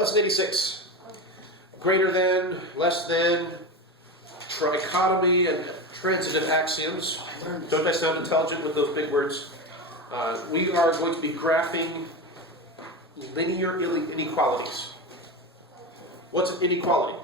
Lesson 86. Greater than, less than, trichotomy and transitive axioms. Don't I sound intelligent with those big words? We are going to be graphing linear inequalities. What's an inequality?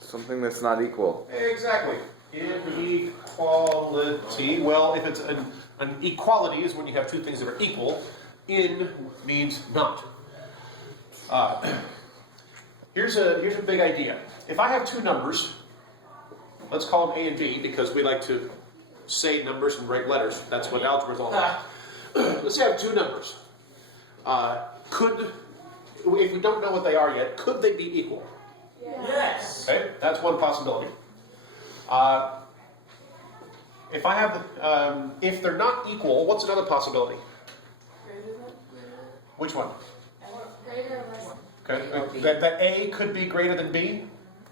Something that's not equal. Exactly. Inequality. Well, if it's an equality is when you have two things that are equal. In means not. Here's a big idea. If I have two numbers, let's call them A and B because we like to say numbers and write letters. That's what algebra is all about. Let's say I have two numbers. If we don't know what they are yet, could they be equal? Yes. Okay, that's one possibility. If I have, if they're not equal, what's another possibility? Which one? Greater or less. Okay, that A could be greater than B.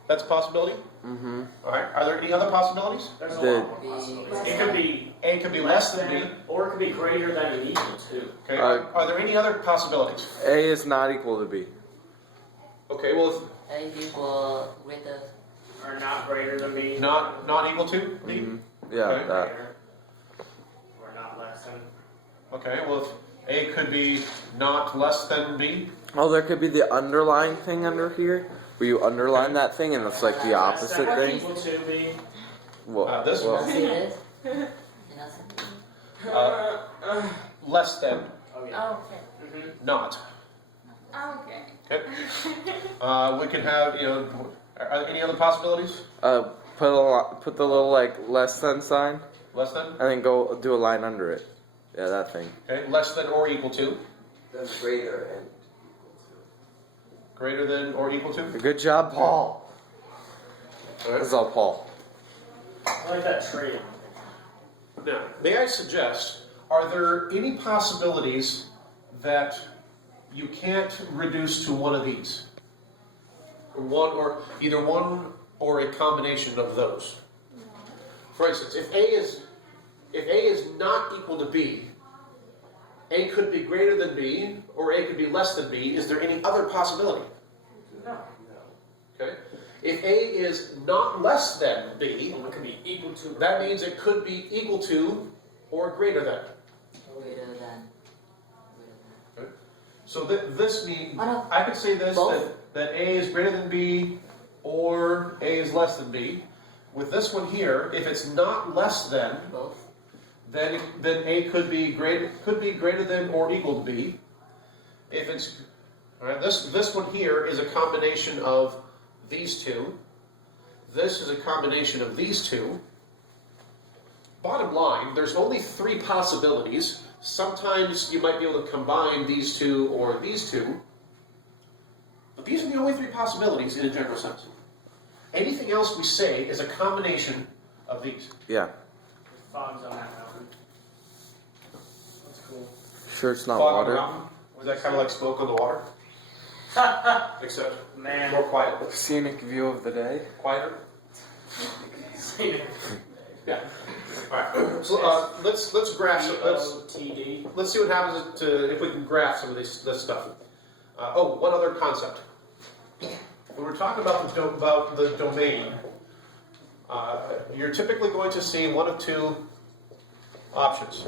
That's a possibility. Mm-hmm. All right. Are there any other possibilities? There's a The- lot more possibilities. It could be A could be less than B. or it could be greater than and equal to. Okay. Are there any other possibilities? A is not equal to B. Okay. Well, A equal greater. Or not greater than B. not equal to B. Mm-hmm. Yeah, Okay. that. Greater. Or not less than. Okay. Well, if A could be not less than B. Oh, there could be the underline thing under here, where you underline that thing and it's like the opposite Less than or thing. equal to B. Well, This well, one. See this? You know something? Less than, Oh yeah. Oh, okay. not. Oh, okay. Okay. We can have, are there any other possibilities? put the little like less than sign, Less than? and then go do a line under it. Yeah, that thing. Okay. Less than or equal to. Then greater and Greater than or equal to. Good job, Paul. All This is all Paul. I like that tree. Now, may I suggest, are there any possibilities that you can't reduce to one of these? Either one or a combination of those. For instance, if A is not equal to B, A could be greater than B, or A could be less than B. Is there any other possibility? No. Okay. If A is not less than B, It could be equal to. that means it could be equal to or greater than. Greater than. So this means, Oh, no. I could say this, Both? that A is greater than B or A is less than B. With this one here, if it's not less than, Both. then A could be greater than or equal to B. If it's, all right, this one here is a combination of these two. This is a combination of these two. Bottom line, there's only three possibilities. Sometimes you might be able to combine these two or these two. But these are the only three possibilities in a general sense. Anything else we say is a combination of these. Yeah. Fogs on that mountain. That's cool. Sure, it's not Fog on the water. mountain. Was that kind of like smoke on the water? Except Man. more quiet. Scenic view of the day. Quieter? C Yeah. Alright. So let's graph some, O-T-D. let's see what happens if we can graph some of this stuff. One other concept. When we're talking about the domain, you're typically going to see one of two options.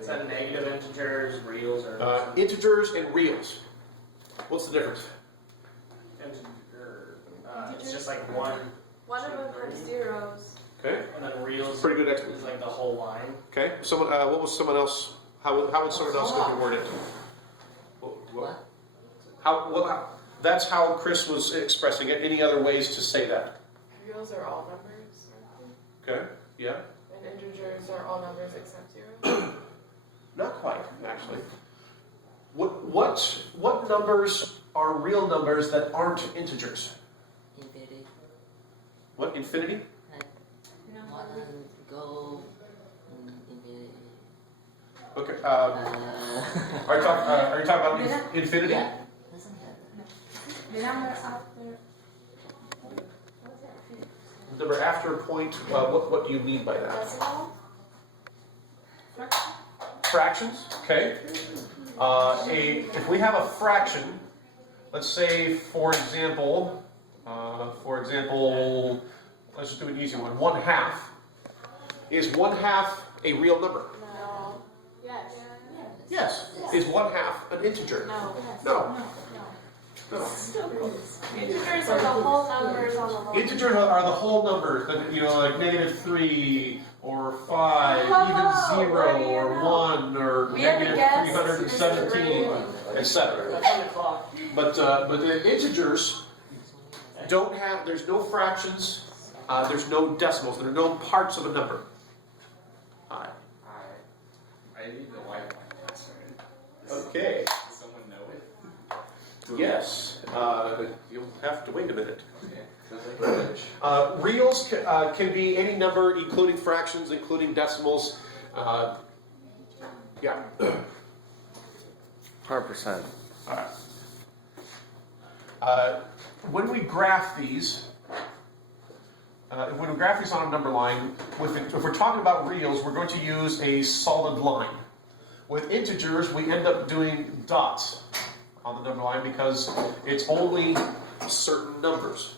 Is that negative integers, reals, or Integers and reals. What's the difference? integer? It's just like one, One of them has zeros. Okay. and then reals Pretty good is explanation. like the whole line. Okay. Someone. What was someone else? How would someone else go to word it? What? That's how Chris was expressing it. Any other ways to say that? Reals are all numbers, Okay. Yeah. and integers are all numbers except zero. Not quite, actually. What numbers are real numbers that aren't integers? Infinity. What, infinity? One go. Infinity. Okay. Are you talking about infinity? Yeah. Doesn't have. The number after. Number after a point. What do you mean by that? Decimal? Fractions. Okay. If we have a fraction, let's say, for example, let's just do an easy one. 1/2. Is 1/2 a real number? No. Yes. Yes. Is 1/2 an integer? No. No. No. Integers are the whole numbers on the whole. Integers are the whole numbers, that, you know, like -3 or 5, even What 0 do you or know? 1 or We had to guess. -317, etc. That's on the clock. But the integers don't have. There's no fractions. There's no decimals. There are no parts of a number. I need the Wi-Fi password. Okay. Does someone know it? Yes. You'll have to wait a minute. Okay. Does it Reals can be any number, including fractions, including decimals. Yeah. 100%. When we graph these, when we graph these on a number line, if we're talking about reals, we're going to use a solid line. With integers, we end up doing dots on the number line because it's only certain numbers.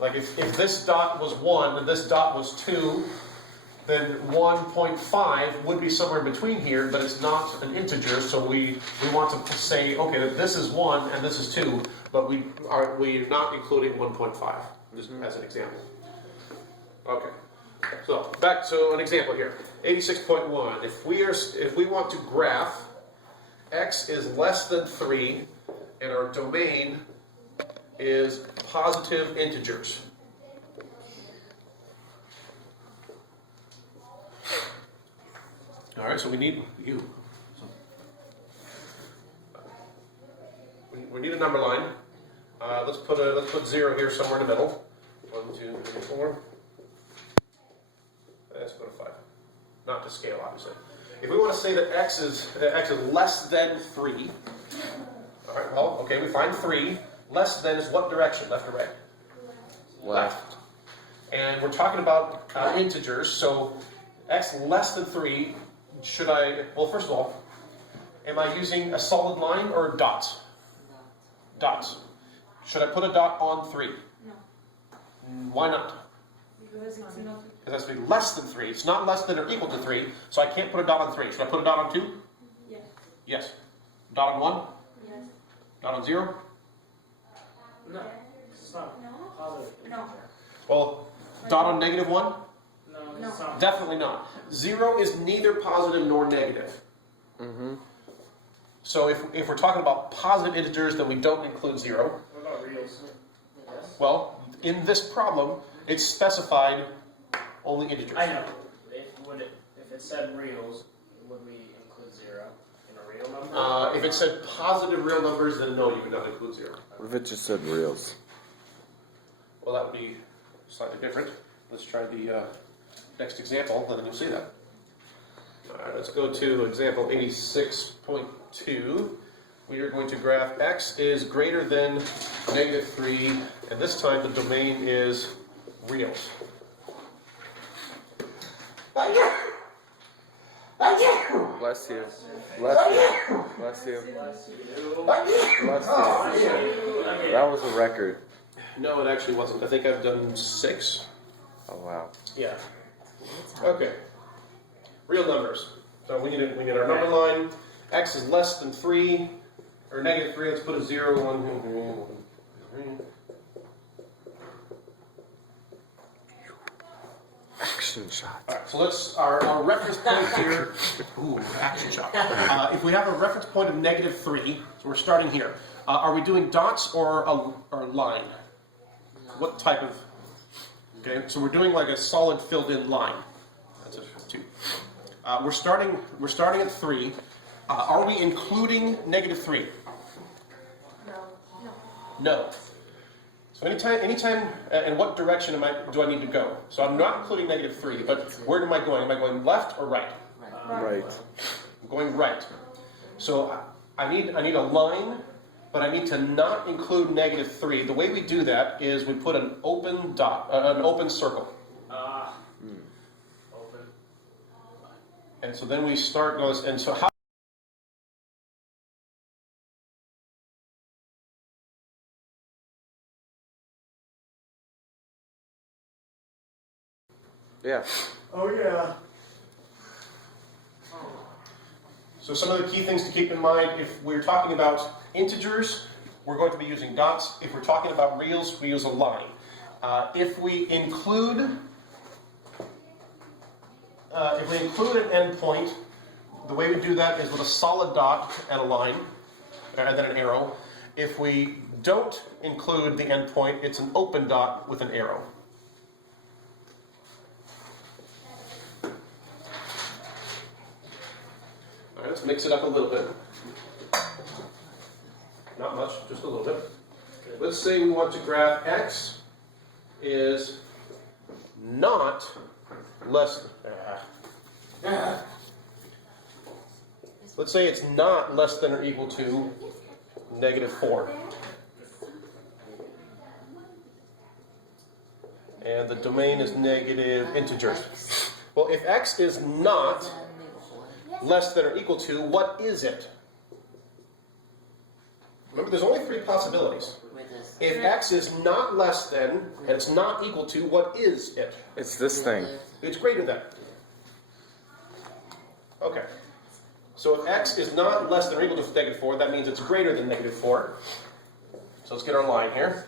Like if this dot was 1 and this dot was 2, then 1.5 would be somewhere in between here, but it's not an integer, so we want to say, okay, that this is 1 and this is 2, but we're not including 1.5, just as an example. Okay, so back to an example here. 86.1. If we want to graph x is less than 3 and our domain is positive integers. All right, so we need you. We need a number line. Let's put 0 here somewhere in the middle. 1, 2, 3, 4. Let's put a 5. Not to scale, obviously. If we want to say that x is less than 3, all right. Well, okay, we find 3. Less than is what direction? Left or right? Left. And we're talking about integers, so x less than 3. Should I? Well, first of all, am I using a solid line or dots? Dots. Should I put a dot on 3? No. Why not? Because it's not. It has to be less than 3. It's not less than or equal to 3, so I can't put a dot on 3. Should I put a dot on 2? Yes. Yes. Dot on 1? Yes. Dot on 0? No. It's not No. positive. No. Well, dot on -1? No, it's not. Definitely not. 0 is neither positive nor negative. Mm-hmm. So if we're talking about positive integers, then we don't include 0. What about reals? Yes. Well, in this problem, it's specified only integers. I know. If it said reals, would we include 0 in a real number? If it said positive real numbers, then no, you would not include 0. What if it just said reals? Well, that would be slightly different. Let's try the next example, and then you'll see that. All right, let's go to example 86.2. We are going to graph x is greater than -3, and this time the domain is reals. Bless you. Bless you. Bless you. Bless Bless you. you. That was a record. No, it actually wasn't. I think I've done 6. Oh wow. Yeah. Okay. Real numbers. So we need our number line. X is less than 3, or -3. Let's put a 0, 1, 3. Action shot. All right, so let's our reference point here. Ooh, action shot. If we have a reference point of -3, so we're starting here. Are we doing dots or a line? What type of? Okay, so we're doing like a solid filled-in line. That's a 2. We're starting at 3. Are we including -3? No. No. So anytime, in what direction do I need to go? So I'm not including -3, but where am I going? Am I going left or right? Right. I'm going right. So I need a line, but I need to not include -3. The way we do that is we put an open dot, an open circle. Open. And so then we start those, and so how Yeah. Oh yeah. So some of the key things to keep in mind, if we're talking about integers, we're going to be using dots. If we're talking about reals, we use a line. If we include an endpoint, the way we do that is with a solid dot and a line, and then an arrow. If we don't include the endpoint, it's an open dot with an arrow. All right, let's mix it up a little bit. Not much, just a little bit. Let's say we want to graph x is not less. Let's say it's not less than or equal to -4. And the domain is negative integers. Well, if x is not less than or equal to, what is it? Remember, there's only 3 possibilities. If x is not less than and it's not equal to, what is it? It's this thing. It's greater than. Okay. So if x is not less than or equal to -4, that means it's greater than -4. So let's get our line here.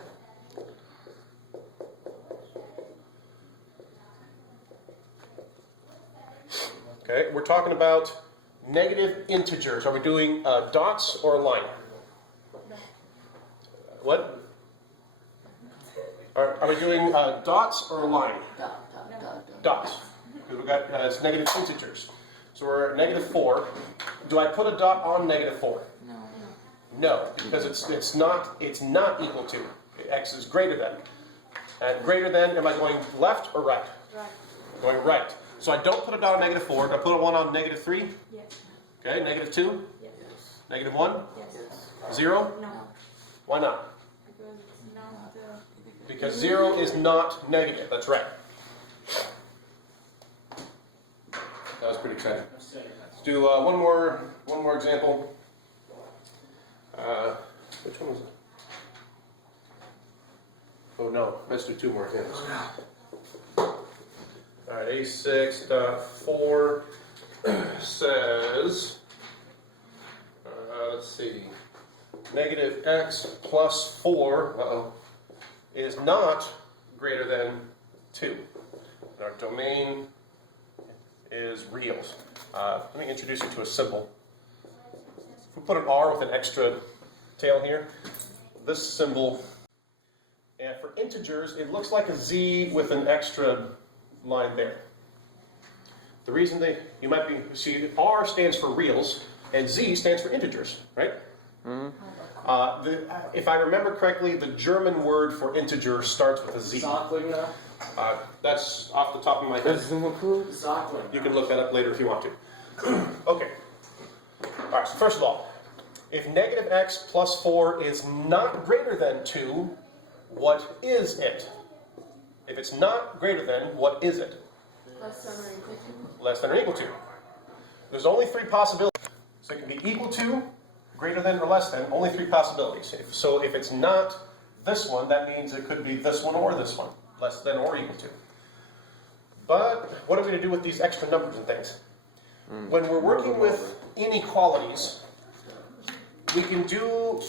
Okay, we're talking about negative integers. Are we doing dots or a line? What? Are we doing dots or a line? Dots. Because we've got it's negative integers. So we're at -4. Do I put a dot on -4? No. No, because it's not equal to. X is greater than. And greater than, am I going left or right? Right. I'm going right. So I don't put a dot on -4. Do I put a 1 on -3? Yes. Okay, -2? Yes. -1? Yes. 0? No. Why not? Because it's not the. Because 0 is not negative. That's right. That was pretty exciting. Let's do one more example. Which one was it? Oh no, let's do 2 more examples. All right, A6.4 says, let's see, -x plus 4 is not greater than 2. And our domain is reals. Let me introduce you to a symbol. If we put an R with an extra tail here, this symbol, and for integers, it looks like a Z with an extra line there. The reason you might be, see, R stands for reals, and Z stands for integers, right? Mm-hmm. If I remember correctly, the German word for integer starts with a Z. Zocklinger. That's off the top of my head. Zocklinger. You can look that up later if you want to. Okay. All right, so first of all, if -x plus 4 is not greater than 2, what is it? If it's not greater than, what is it? Less than or equal to. Less than or equal to. There's only 3 possibilities. So it can be equal to, greater than, or less than. Only 3 possibilities. So if it's not this one, that means it could be this one or this one. Less than or equal to. But what are we going to do with these extra numbers and things? When we're working with inequalities, we can do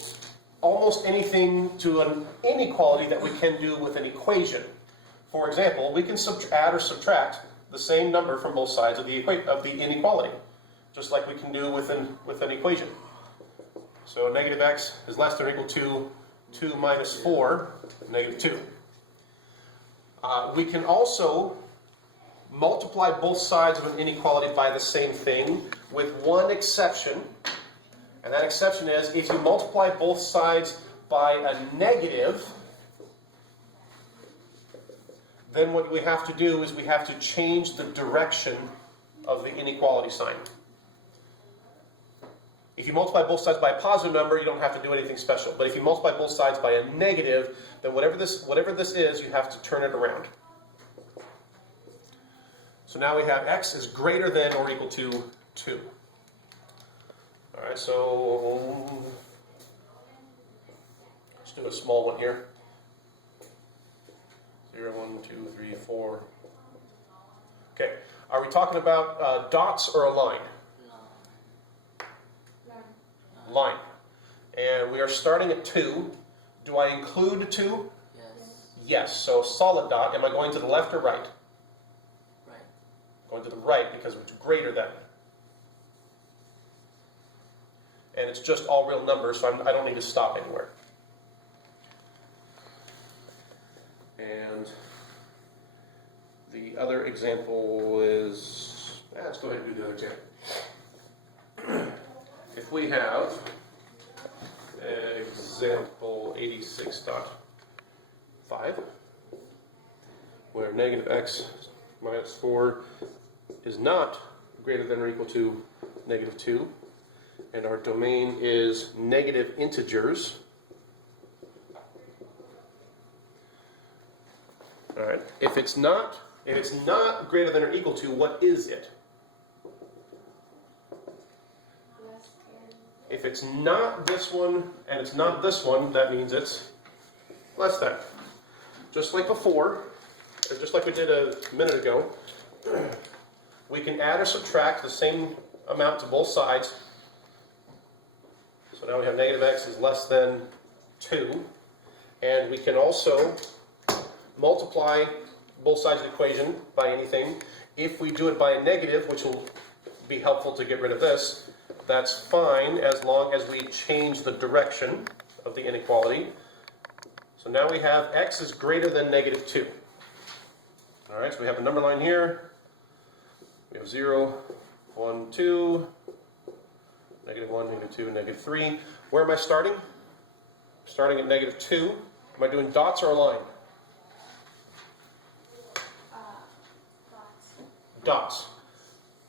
almost anything to an inequality that we can do with an equation. For example, we can add or subtract the same number from both sides of the inequality, just like we can do with an equation. So -x is less than or equal to 2 minus 4, -2. We can also multiply both sides of an inequality by the same thing, with one exception. And that exception is, if you multiply both sides by a negative, then what we have to do is we have to change the direction of the inequality sign. If you multiply both sides by a positive number, you don't have to do anything special. But if you multiply both sides by a negative, then whatever this is, you have to turn it around. So now we have x is greater than or equal to 2. All right, so let's do a small one here. 0, 1, 2, 3, 4. Okay. Are we talking about dots or a line? No. Line. And we are starting at 2. Do I include 2? Yes. Yes. So solid dot. Am I going to the left or right? Right. Going to the right because it's greater than. And it's just all real numbers, so I don't need to stop anywhere. And the other example is, let's go ahead and do the other example. If we have example 86.5, where negative x minus 4 is not greater than or equal to negative 2, and our domain is negative integers. All right. If it's not greater than or equal to, what is it? Less than. If it's not this one and it's not this one, that means it's less than. Just like before, or just like we did a minute ago, we can add or subtract the same amount to both sides. So now we have negative x is less than 2. And we can also multiply both sides of the equation by anything. If we do it by a negative, which will be helpful to get rid of this, that's fine as long as we change the direction of the inequality. So now we have x is greater than negative 2. All right, so we have a number line here. We have 0, 1, 2, negative 1, negative 2, negative 3. Where am I starting? Starting at negative 2. Am I doing dots or a line? Dots. Dots.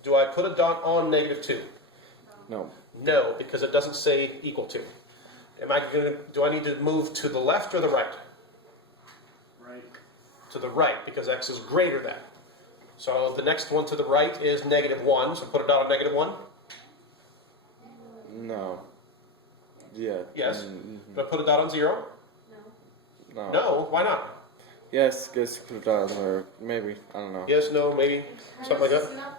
Do I put a dot on negative 2? No. No, because it doesn't say equal to. Do I need to move to the left or the right? Right. To the right, because x is greater than. So the next one to the right is negative 1, so put a dot on negative 1? No. Yeah. Yes. Mhm. Do I put a dot on 0? No. No. No, why not? Yes, guess put it on, or maybe, I don't know. Yes, no, maybe, something like that? Not